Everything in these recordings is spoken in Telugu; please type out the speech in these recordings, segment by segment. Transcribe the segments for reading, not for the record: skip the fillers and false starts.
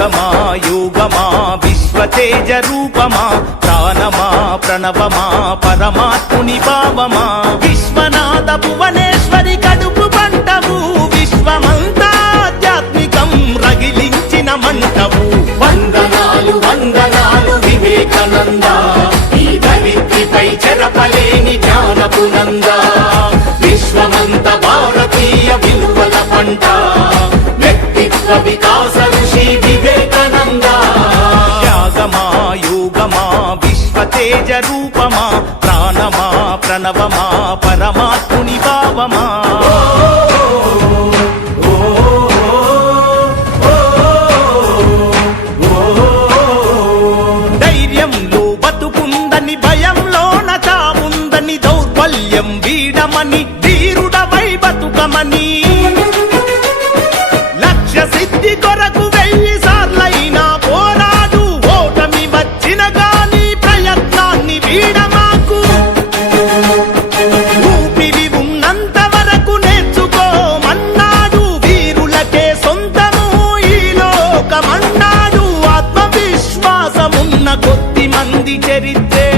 త్యాగమా యోగమా విశ్వతేజ రూపమా ప్రాణమా ప్రణవమా పరమాత్ముని భావమా విశ్వనాథ భువనేశ్వరి కడుపు పంటవు విశ్వమంతా ఆధ్యాత్మికం రగిలించిన మంటవు వందనాలు వందనాలు వివేకానంద ఈ దరిద్రిపై చెరపలేని జ్ఞానపు నంద విశ్వమంత భారతీయ విలువల పంట వ్యక్తిత్వ వికాస ఋషి వివేకానంద త్యాగమా యోగమా విశ్వతేజ రూపమా ప్రాణమా ప్రణవమా పరమాత్ముని భావమా ధైర్యంలో బతుకుందని భయంలోన చావుందని దౌర్బల్యం వీడమని ధీరుడవై బతుకమని లక్ష్య సిద్ధి కొరకు 1000 సార్లైనా పోరాడు ఓటమి వచ్చిన గాని ప్రయత్నాన్ని వీడమాకు ఊపిరి ఉన్నంత వరకు నేర్చుకోమన్నాడు వీరులకే సొంతము ఈ లోకమన్నాడు ఆత్మవిశ్వాసమున్న కొద్ది మంది చరిత్రే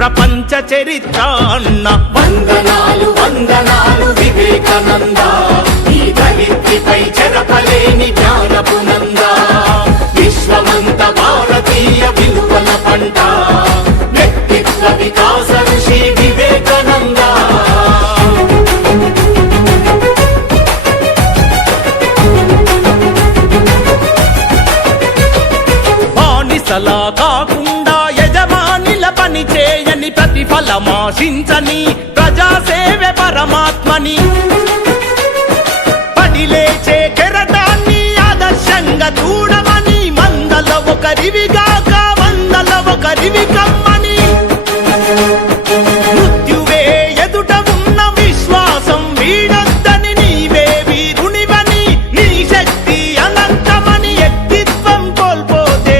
ప్రపంచ చరిత్ర అన్న వందనాలు వందనాలు వివేకానంద ఈ దరిద్రిపై చెరపలేని జ్ఞానపు నంద విశ్వమంత భారతీయ విలువల పంట వ్యక్తిత్వ వికాస ఋషి వివేకానంద బానిసలా కాకుండా యజమానిల పని చేయని ప్రతిఫలమాశించని ప్రజాసేవే పరమాత్మని పడి లేచే కెరటాన్ని ఆదర్శంగా చూడమని మందల ఒకరివిగాక వందల ఒకరివి కమ్మని మృత్యువే ఎదుట ఉన్న విశ్వాసం వీడొద్దని నీవే వీరునివని నీ శక్తి అనంతమని వ్యక్తిత్వం కోల్పోతే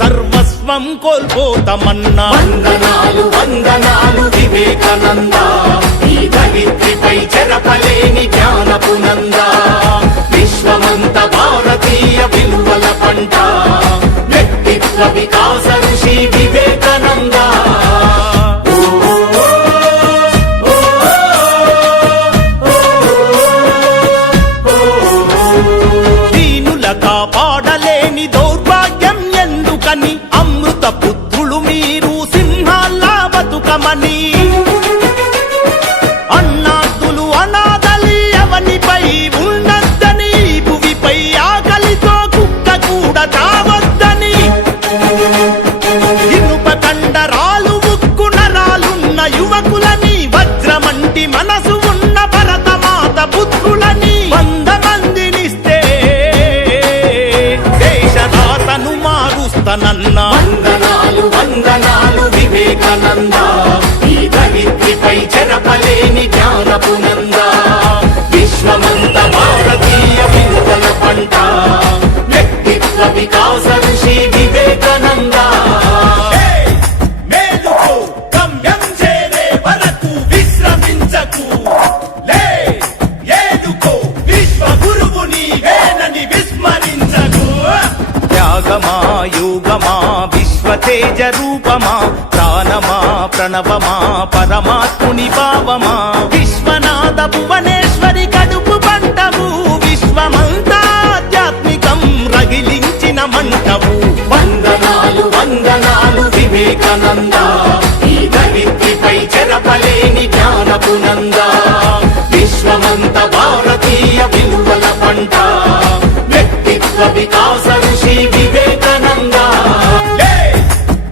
సర్వస్వం కోల్పోతామన్నా వందనాలు వందనాలు వివేకానంద ఈ దరిద్రిపై చెరపలేని జ్ఞానపు నంద విశ్వమంత భారతీయ విలువల పంట వ్యక్తిత్వ వికాస ఋషి వివేకానంద దీనుల కాపాడలేని దౌర్భాగ్యం ఎందుకని అమృత పుత్రులు మీరు సింహాల్లా బతుకమని అన్నాదులు అనాథలి అవనిపై ఉన్నద్దని భువిపై ఆకలితో కుక్క కూడా చావద్దని ఇనుప కండరాలు ఉక్కు నరాలున్న యువకులని వజ్రమంటి మనసు ఉన్న భరతమాత పుత్రులని 100 మందినిస్తే దేశదాతను మారుస్తానన్నా వందనాలు వందనాలు వివేకానంద ఈ దరిద్రిపై చెరపలేని జ్ఞానపు నంద విశ్వమంత భారతీయ విలువల పంట వ్యక్తిత్వ వికాస ఋషి వివేకానంద మేలుకో గమ్యం చేరే వరకు విశ్రమించకు లే ఏలుకో విశ్వ గురువు నీవేనని విస్మరించకు త్యాగమా యోగమా విశ్వతేజ రూపమా ప్రాణమా ప్రణవమా పరమాత్ముని భావమా విశ్వనాథ భువనేశ్వరి కడుపు పంటవు విశ్వమంతా ఆధ్యాత్మికం రగిలించిన మంటవు వందనాలు వందనాలు వివేకానంద ఈ దరిద్రిపై చెరపలేని జ్ఞానపు నంద విశ్వమంత భారతీయ విలువల పంట వ్యక్తిత్వ వికాస ఋషి వివేకానంద లే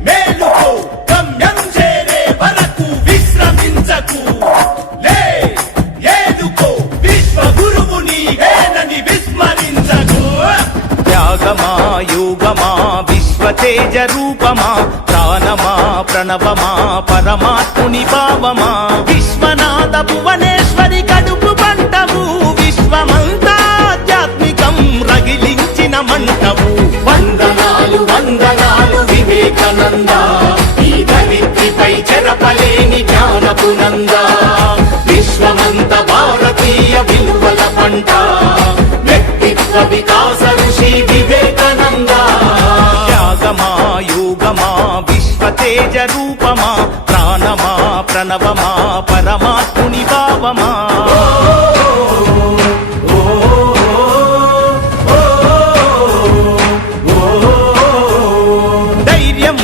మేలుకో గమ్యం చేరే వరకు విశ్రమించకు లే ఏలుకో విశ్వ గురువు నీవేనని విస్మరించకు త్యాగమా యోగమా విశ్వతేజ రూపమా ప్రాణమా ప్రణవమా పరమాత్ముని భావమా విశ్వనాథ భువనేశ్వరి కడుపు పంటవు విశ్వమంతా ఆధ్యాత్మికం రగిలించిన మంటవు వందనాలు వందనాలు వివేకానంద ఈ దరిద్రిపై చెరపలేని జ్ఞానపు నంద విశ్వమంత భారతీయ విలువల పంట వ్యక్తి తేజ రూపమా ప్రాణమా ప్రణవమా పరమాత్ముని భావమా